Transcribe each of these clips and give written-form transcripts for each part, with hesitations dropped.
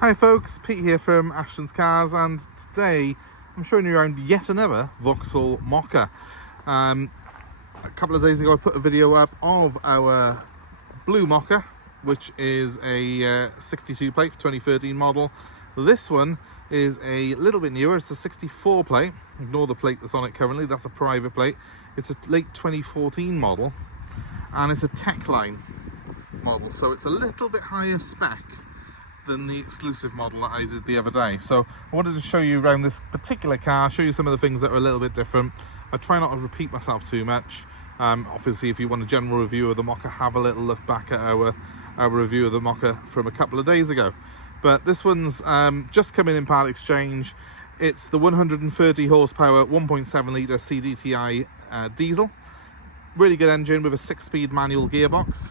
Hi folks, Pete here from Ashton's Cars, and today I'm showing you around yet another Vauxhall Mokka. A couple of days ago I put a video up of our blue Mokka, which is a 62 plate, 2013 model. This one is a little bit newer, it's a 64 plate. Ignore the plate that's on it currently, that's a private plate. It's a late 2014 model, and it's a tech line model, so it's a little bit higher spec than the exclusive model that I did the other day. So I wanted to show you around this particular car, show you some of the things that are a little bit different. I try not to repeat myself too much. Obviously, if you want a general review of the Mokka, have a little look back at our review of the Mokka from a couple of days ago. But this one's just coming in part exchange. It's the 130 horsepower 1.7 litre CDTi diesel. Really good engine with a 6-speed manual gearbox.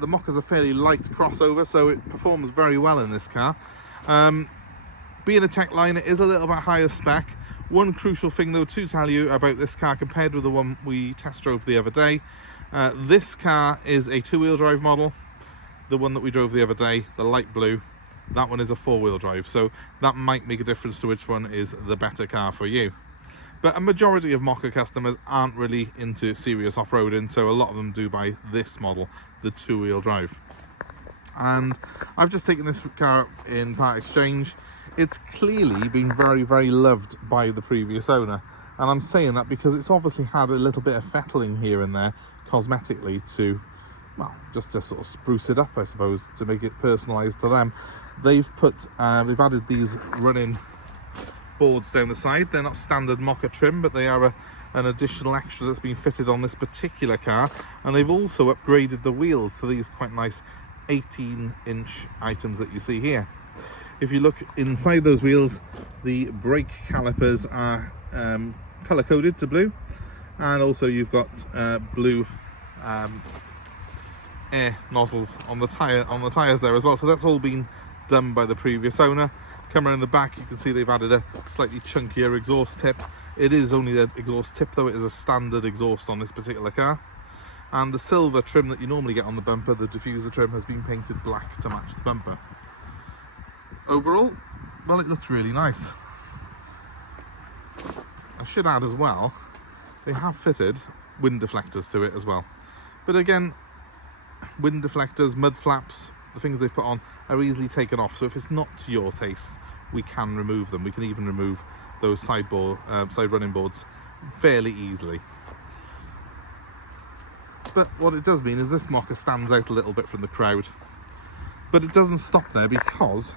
The Mokka's a fairly light crossover, so it performs very well in this car. Being a tech line, it is a little bit higher spec. One crucial thing though to tell you about this car compared with the one we test drove the other day, this car is a 2-wheel drive model. The one that we drove the other day, the light blue, that one is a 4-wheel drive, so that might make a difference to which one is the better car for you. But a majority of Mokka customers aren't really into serious off-roading, so a lot of them do buy this model, the 2-wheel drive. And I've just taken this car in part exchange. It's clearly been very, very loved by the previous owner. And I'm saying that because it's obviously had a little bit of fettling here and there, cosmetically, to, well, just to sort of spruce it up, I suppose, to make it personalised to them. They've added these running boards down the side. They're not standard Mokka trim, but they are an additional extra that's been fitted on this particular car, and they've also upgraded the wheels to these quite nice 18-inch items that you see here. If you look inside those wheels, the brake calipers are color coded to blue, and also you've got blue air nozzles on the tires there as well, so that's all been done by the previous owner. Come around the back, you can see they've added a slightly chunkier exhaust tip. It is only the exhaust tip though, it is a standard exhaust on this particular car. And the silver trim that you normally get on the bumper, the diffuser trim, has been painted black to match the bumper. Overall, well, it looks really nice. I should add as well, they have fitted wind deflectors to it as well. But again, wind deflectors, mud flaps, the things they've put on are easily taken off, so if it's not to your taste, we can remove them. We can even remove those side running boards fairly easily. But what it does mean is this Mokka stands out a little bit from the crowd. But it doesn't stop there, because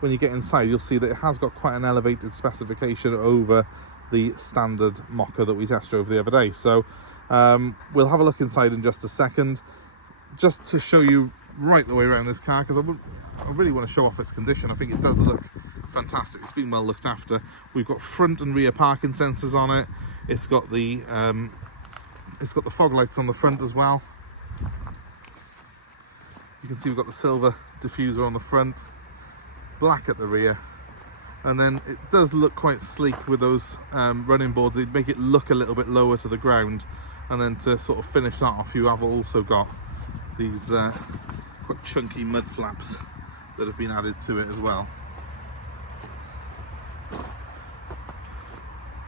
when you get inside, you'll see that it has got quite an elevated specification over the standard Mokka that we test drove the other day. So we'll have a look inside in just a second, just to show you right the way around this car, because I really want to show off its condition. I think it does look fantastic. It's been well looked after. We've got front and rear parking sensors on it. It's got the fog lights on the front as well. You can see we've got the silver diffuser on the front, black at the rear, and then it does look quite sleek with those running boards. They make it look a little bit lower to the ground, and then to sort of finish that off, you have also got these quite chunky mud flaps that have been added to it as well.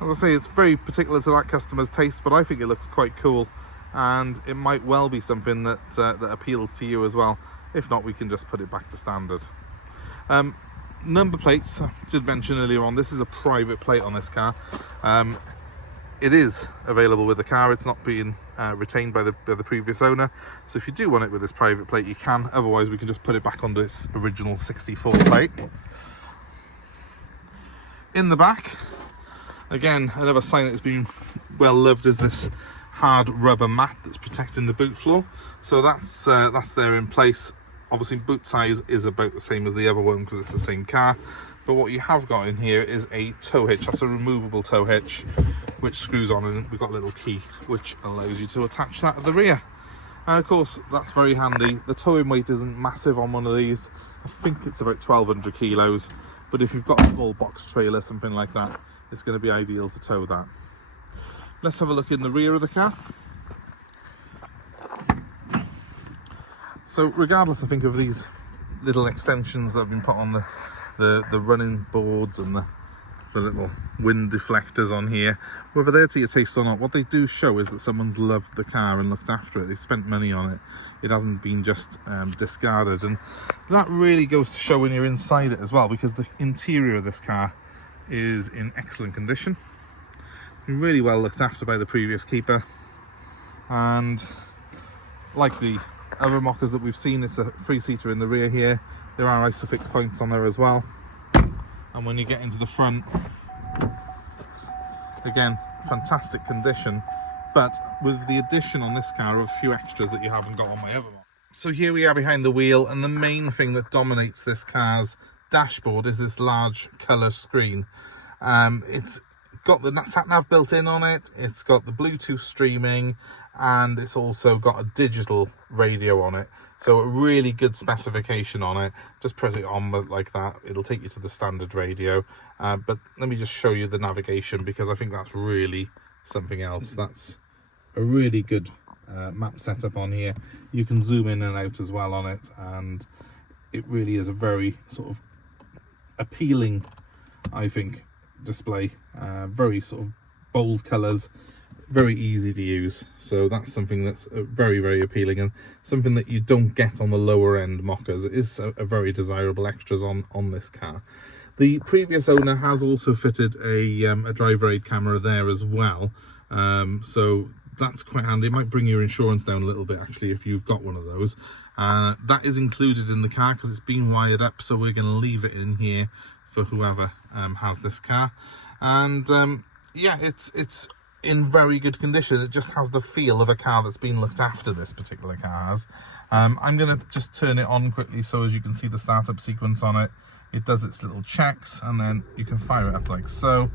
As I say, it's very particular to that customer's taste, but I think it looks quite cool, and it might well be something that that appeals to you as well. If not, we can just put it back to standard. Number plates, I did mention earlier on, this is a private plate on this car. It is available with the car. It's not being retained by the previous owner, so if you do want it with this private plate, you can. Otherwise, we can just put it back onto its original 64 plate. In the back, again, another sign that has been well loved is this hard rubber mat that's protecting the boot floor. So that's there in place. Obviously, boot size is about the same as the other one because it's the same car. But what you have got in here is a tow hitch. That's a removable tow hitch, which screws on, and we've got a little key which allows you to attach that at the rear. And of course, that's very handy. The towing weight isn't massive on one of these. I think it's about 1,200 kilos. But if you've got a small box trailer, something like that, it's going to be ideal to tow that. Let's have a look in the rear of the car. So regardless, I think, of these little extensions that have been put on the running boards and the little wind deflectors on here. Whether they're to your taste or not, what they do show is that someone's loved the car and looked after it. They spent money on it. It hasn't been just discarded, and that really goes to show when you're inside it as well, because the interior of this car is in excellent condition. Been really well looked after by the previous keeper, and like the other Mokkas that we've seen, it's a 3-seater in the rear here. There are isofix points on there as well. And when you get into the front, again, fantastic condition, but with the addition on this car of a few extras that you haven't got on my other one. So here we are behind the wheel, and the main thing that dominates this car's dashboard is this large colour screen. It's got the sat-nav built in on it, it's got the Bluetooth streaming, and it's also got a digital radio on it. So a really good specification on it. Just press it on like that, it'll take you to the standard radio. But let me just show you the navigation, because I think that's really something else. That's a really good map setup on here. You can zoom in and out as well on it, and it really is a very sort of appealing, I think, display. Very sort of bold colours, very easy to use, so that's something that's very, very appealing, and something that you don't get on the lower end Mokkas. It is a very desirable extras on this car. The previous owner has also fitted a driver aid camera there as well, so that's quite handy. It might bring your insurance down a little bit actually if you've got one of those. That is included in the car because it's been wired up, so we're going to leave it in here for whoever has this car. And yeah, it's in very good condition. It just has the feel of a car that's been looked after, this particular car has. I'm going to just turn it on quickly, so as you can see the startup sequence on it, it does its little checks, and then you can fire it up like so.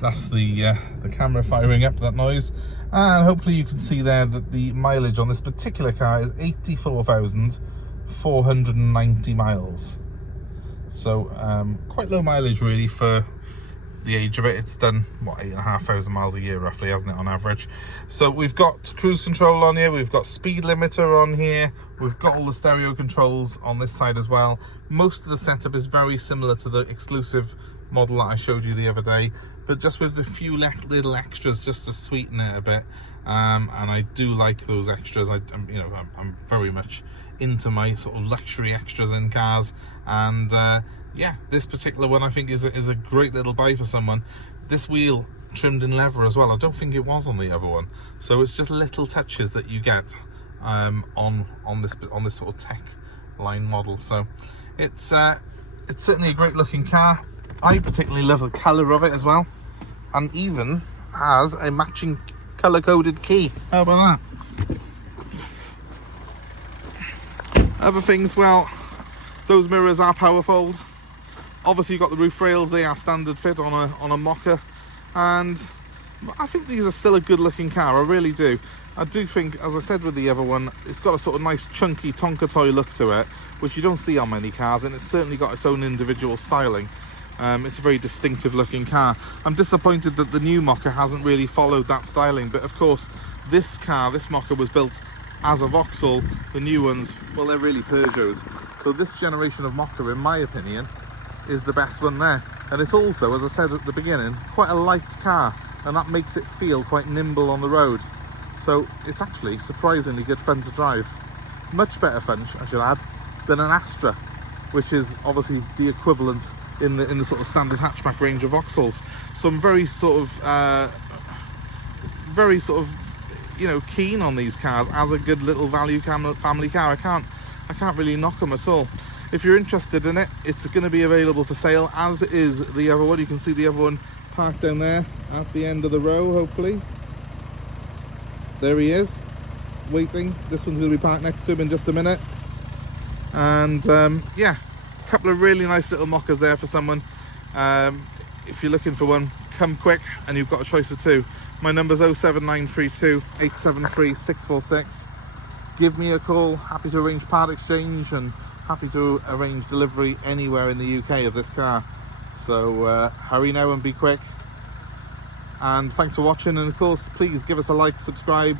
That's the camera firing up that noise, and hopefully you can see there that the mileage on this particular car is 84,490 miles. So quite low mileage really for the age of it. It's done, what, 8,500 miles a year roughly, hasn't it, on average? So we've got cruise control on here, we've got speed limiter on here, we've got all the stereo controls on this side as well. Most of the setup is very similar to the exclusive model that I showed you the other day, but just with a few little extras just to sweeten it a bit. And I do like those extras. I'm very much into my sort of luxury extras in cars, and yeah, this particular one I think is a great little buy for someone. This wheel trimmed in leather as well. I don't think it was on the other one, so it's just little touches that you get on this sort of tech line model. So it's certainly a great looking car. I particularly love the colour of it as well, and even has a matching colour coded key. How about that? Other things, well, those mirrors are power fold. Obviously you've got the roof rails, they are standard fit on a Mokka, and I think these are still a good looking car, I really do. I do think, as I said with the other one, it's got a sort of nice chunky Tonka toy look to it, which you don't see on many cars, and it's certainly got its own individual styling. It's a very distinctive looking car. I'm disappointed that the new Mokka hasn't really followed that styling, but of course this Mokka was built as a Vauxhall. The new ones, well, they're really Peugeots. So this generation of Mokka, in my opinion, is the best one there. And it's also, as I said at the beginning, quite a light car, and that makes it feel quite nimble on the road. So it's actually surprisingly good fun to drive. Much better fun, I should add, than an Astra, which is obviously the equivalent in the sort of standard hatchback range of Vauxhalls. So I'm very sort of you know, keen on these cars as a good little value family car. I can't really knock them at all. If you're interested in it, it's going to be available for sale, as is the other one. You can see the other one parked down there at the end of the row, hopefully. There he is, waiting. This one's going to be parked next to him in just a minute. And yeah, a couple of really nice little Mokkas there for someone. If you're looking for one, come quick, and you've got a choice of two. My number's 07932 873 646. Give me a call. Happy to arrange part exchange and happy to arrange delivery anywhere in the UK of this car. So hurry now and be quick. And thanks for watching, and of course please give us a like, subscribe,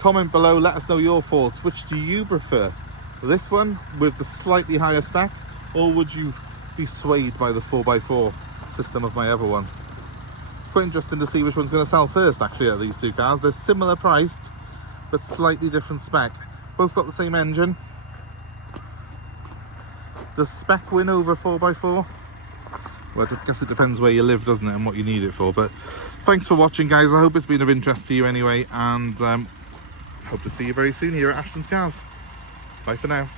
comment below, let us know your thoughts. Which do you prefer, this one with the slightly higher spec, or would you be swayed by the 4x4 system of my other one? It's quite interesting to see which one's going to sell first, actually, at these two cars. They're similar priced, but slightly different spec. Both got the same engine. Does spec win over 4x4? Well, I guess it depends where you live, doesn't it, and what you need it for. But thanks for watching, guys. I hope it's been of interest to you anyway, and hope to see you very soon here at Ashton's Cars. Bye for now.